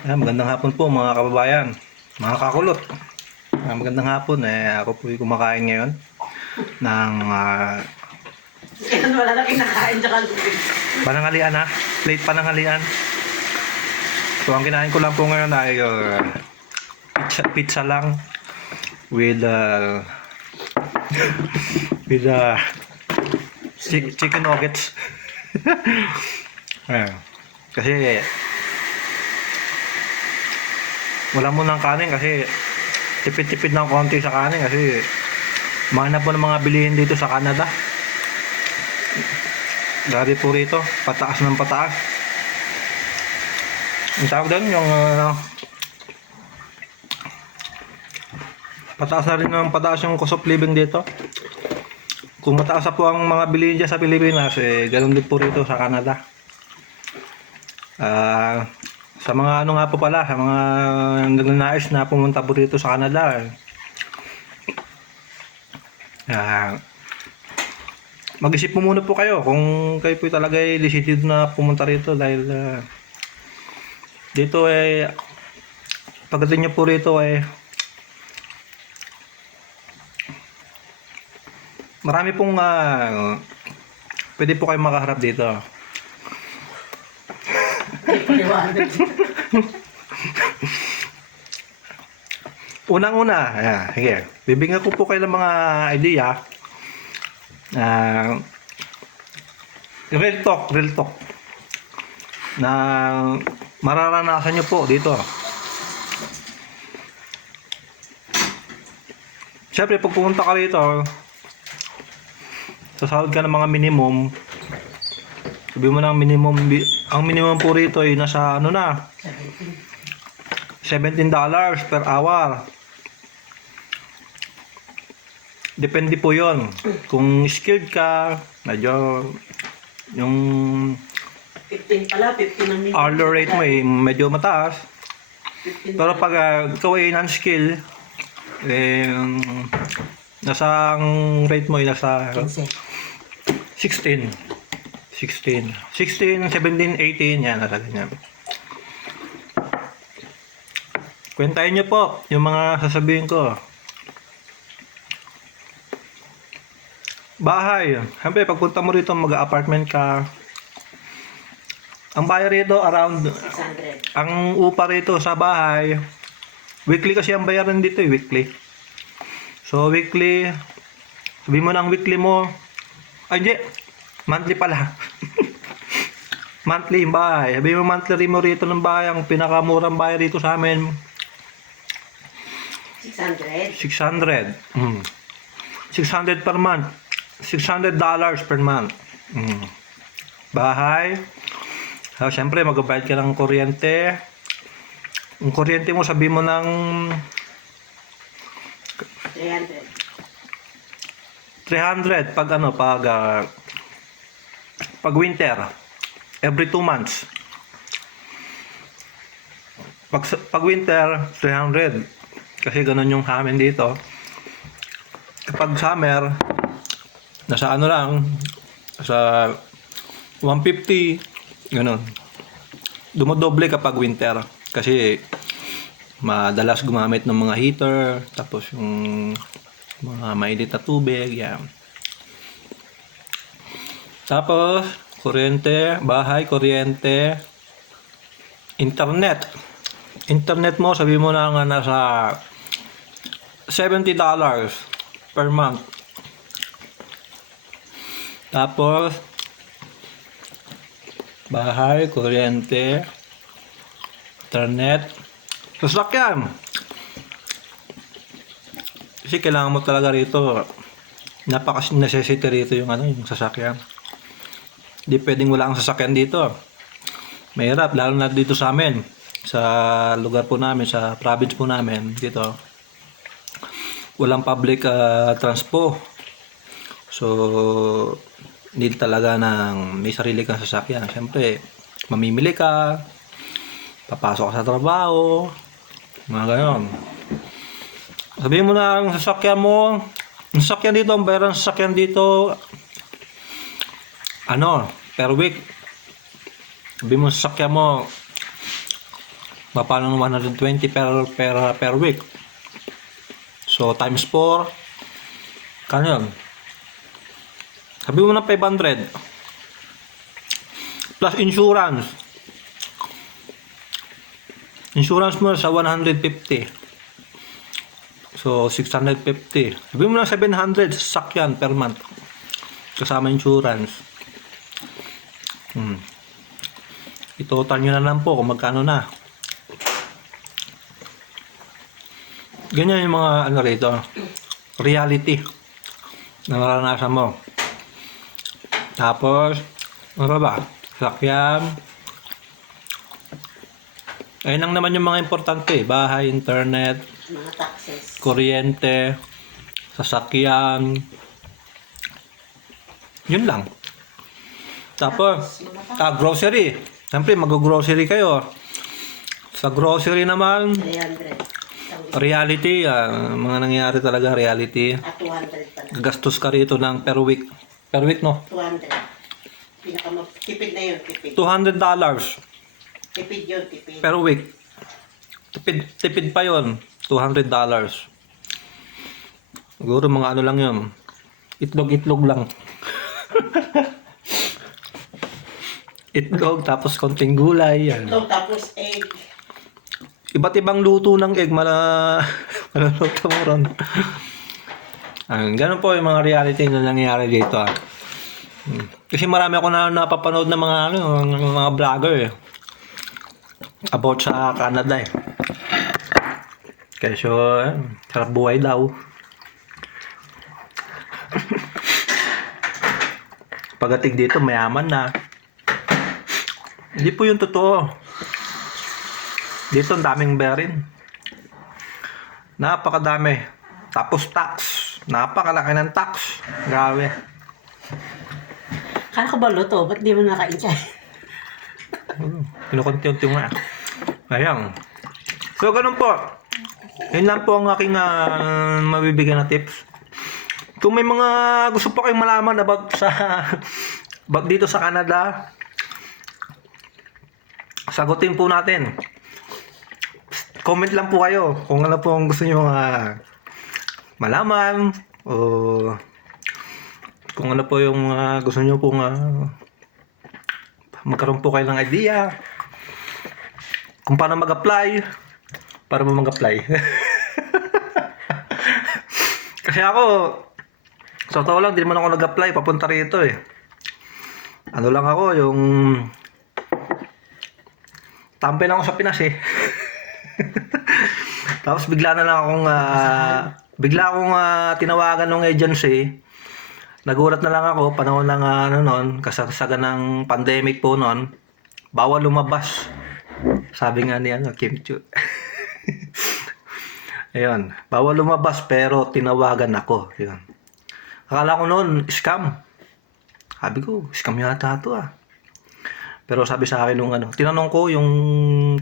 Magandang hapon po mga kababayan, mga kakulot. Magandang hapon, ako po kumakain ngayon ng Yan, wala na kinakain tsaka lubig. pananghalian plate pananghalian. So ang kinain ko lang po ngayon ay pizza lang with with chicken nuggets. Kasi wala mo ng kanin kasi tipid-tipid ng konti sa kanin kasi mahal na po ng mga bilihin dito sa Canada. Grabe po rito, pataas ng pataas. Ang tawag doon yung pataas na rin ng pataas yung cost of living dito. Kung mataas na po ang mga bilihin dyan sa Pilipinas, ganun din po rito sa Canada. Sa mga ano nga po pala, sa mga nagnanais na pumunta po dito sa Canada, mag-isip po muna po kayo kung kayo po talaga ay decided na pumunta rito dahil dito pagdating nyo po rito marami pong pwede po kayo makaharap dito. Unang-una, sige, bibigyan ko po kayo ng mga idea. Real talk na mararanasan nyo po dito. Siyempre, pag pumunta ka rito, sasahod ka ng mga minimum. Sabi mo ng minimum, ang minimum po rito ay nasa ano na, $17 per hour. Depende po yon. Kung skilled ka, medyo yung 15 pala, 15 ang minimum. hourly rate mo medyo mataas. 15 Pero pag ikaw ay non-skill, nasa ang rate mo ay nasa 16, 17, 18, yan, nasa ganyan. Kwentahin nyo po yung mga sasabihin ko. Bahay. Siyempre, pagpunta mo rito, mag-apartment ka. Ang bayar rito, around, 600. ang upa rito sa bahay, weekly kasi ang bayaran dito, weekly. So, weekly, sabi mo ng weekly mo, ay, hindi, monthly pala. Monthly yung bahay. Sabi mo monthly mo rito ng bahay, ang pinakamurang bahay rito sa amin, 600. 600 per month. $600 per month. Bahay. So, siyempre, magbabayad ka ng kuryente. Ang kuryente mo, sabi mo ng 300 pag ano, pag winter. Every 2 months. Pag winter, 300. Kasi ganun yung amin dito. Kapag summer, nasa ano lang, sa 150, ganun. Dumodoble kapag winter. Kasi madalas gumamit ng mga heater, tapos yung mga mainit na tubig, yan. Tapos, kuryente, bahay, kuryente, internet. Internet mo, sabi mo na nga nasa $70 per month. Tapos, bahay, kuryente, internet, sasakyan. Kasi kailangan mo talaga rito, napaka-necessity rito yung yung sasakyan. Hindi pwedeng wala ang sasakyan dito. Mahirap, lalo na dito sa amin. Sa lugar po namin, sa province po namin, dito. Walang public transpo. So, need talaga ng may sarili kang sasakyan. Siyempre, mamimili ka, papasok ka sa trabaho, mga gayon. Sabihin mo na ang sasakyan mo, ang sasakyan dito, ang bayaran sa sasakyan dito, per week. Sabihin mo sa sasakyan mo, Mapano ng 120 per week. So, times 4. Kano yun? Sabi mo na 500. Plus insurance. Insurance mo sa 150. So, 650. Sabi mo na 700 sa sakyan per month. Kasama insurance. I-total nyo na lang po kung magkano na. Ganyan yung mga ano rito. Reality. Na naranasan mo. Tapos, ano ba? Sakyan. Ayun lang naman yung mga importante. Bahay, internet, Mga taxes. kuryente, sasakyan. Yun lang. Tapos, grocery. Siyempre, mag-grocery kayo. Sa grocery naman, 300. reality, mga nangyayari talaga, reality. At 200 pa. Gagastos ka rito ng per week. Per week, no? 200. Tipid na yun, tipid. $200 Tipid yun, tipid. per week. Tipid pa yon, $200. Siguro mga ano lang yun. Itlog lang. Itlog, tapos konting gulay. Yan. Itlog, tapos egg. Iba't ibang luto ng egg, maluluto mo ron. Ganun po yung mga reality na nangyayari dito. Kasi marami ako na napapanood ng mga mga vlogger about sa Canada eh. Kaya so, sarap buhay daw. Pagdating dito, mayaman na. Hindi po yung totoo. Dito, ang daming berin. Napakadami. Tapos tax. Napakalaki ng tax. Grabe. Kala ko ba luto? Ba't di mo nakain siya? Kinukunti-unti nga. Ayan. So, ganun po. Yun lang po ang aking mabibigyan na tips. Kung may mga gusto po kayong malaman about dito sa Canada, sagutin po natin. Comment lang po kayo kung ano po ang gusto niyo malaman o kung ano po yung gusto niyo po magkaroon po kayo ng idea kung paano mag-apply para mo mag-apply. Kasi ako sa totoo lang, di naman ako nag-apply papunta rito eh. Ano lang ako, yung tampe lang ako sa Pinas eh. Tapos bigla akong tinawagan ng agency. Nagulat na lang ako, panahon ng kasagsagan ng pandemic po noon. Bawal lumabas. Sabi nga ni Kim Chu. Ayun, bawal lumabas pero tinawagan ako. Ayun. Akala ko noon, scam. Sabi ko, scam yata ito ah. Pero sabi sa akin nung tinanong ko yung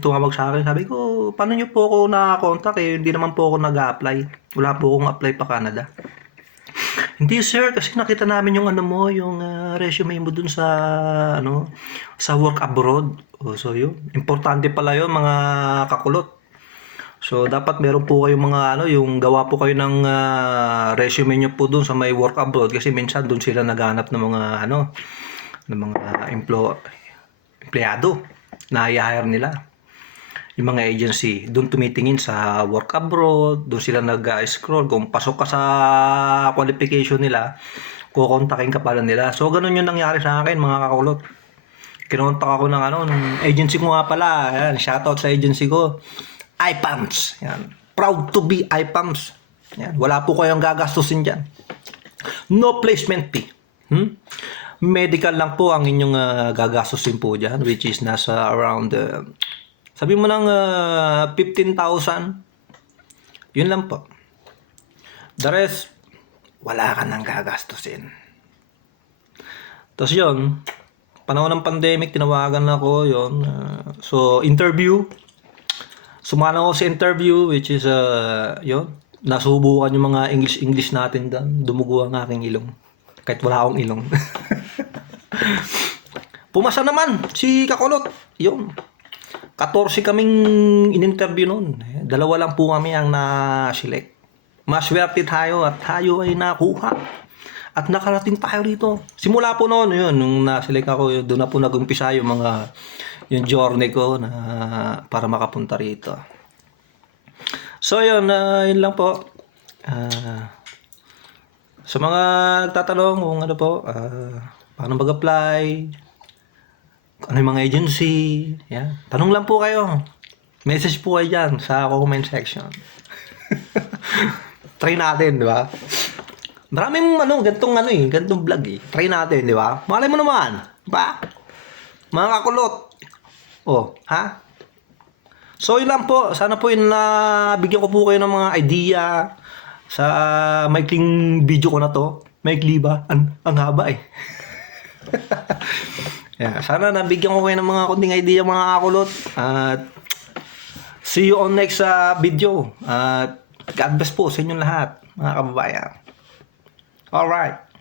tumawag sa akin, sabi ko, paano nyo po ako na-contact eh? Hindi naman po ako nag-apply. Wala po akong apply pa Canada. Hindi sir, kasi nakita namin yung yung resume mo dun sa sa work abroad. So yun, importante pala yun mga kakulot. So dapat meron po kayong mga yung gawa po kayo ng resume nyo po dun sa may work abroad kasi minsan dun sila naghanap ng mga ng mga empleyado na i-hire nila. Yung mga agency, doon tumitingin sa work abroad, doon sila nag-scroll. Kung pasok ka sa qualification nila, kukontakin ka pala nila. So, ganun yung nangyari sa akin, mga kakulot. Kinontak ako ng ng agency ko nga pala. Ayan, shoutout sa agency ko. iPams. Yan. Proud to be iPams. Yan. Wala po kayong gagastusin dyan. No placement fee. Medical lang po ang inyong gagastusin po dyan, which is nasa around sabi mo ng 15,000. Yun lang po. The rest, wala ka nang gagastusin. Tapos yun, panahon ng pandemic, tinawagan ako yun. So, interview. Sumana ako sa interview, which is, yun, nasubukan yung mga English natin doon. Dumugo ang aking ilong. Kahit wala akong ilong. Pumasa naman si Kakulot. Yun. 14 kaming in-interview noon. Dalawa lang po kami ang na-select. Maswerte tayo at tayo ay nakuha. At nakarating tayo rito. Simula po noon, yun, nung na-select ako, doon na po nag-umpisa yung journey ko na para makapunta rito. So yun, yun lang po. Sa mga nagtatanong kung ano po, paano mag-apply, ano yung mga agency, yan. Tanong lang po kayo. Message po kayo dyan sa comment section. Try natin, di ba? Maraming gantong vlog eh. Try natin, di ba? Malay mo naman, di ba? Mga kakulot. Oh, ha? So yun lang po. Sana po yun na bigyan ko po kayo ng mga idea sa maikling video ko na to. Maikli ba? Ang haba eh. Yeah, sana nabigyan ko kayo ng mga kunting idea mga kakulot. At see you on next video. At God bless po sa inyong lahat mga kababayan. Alright.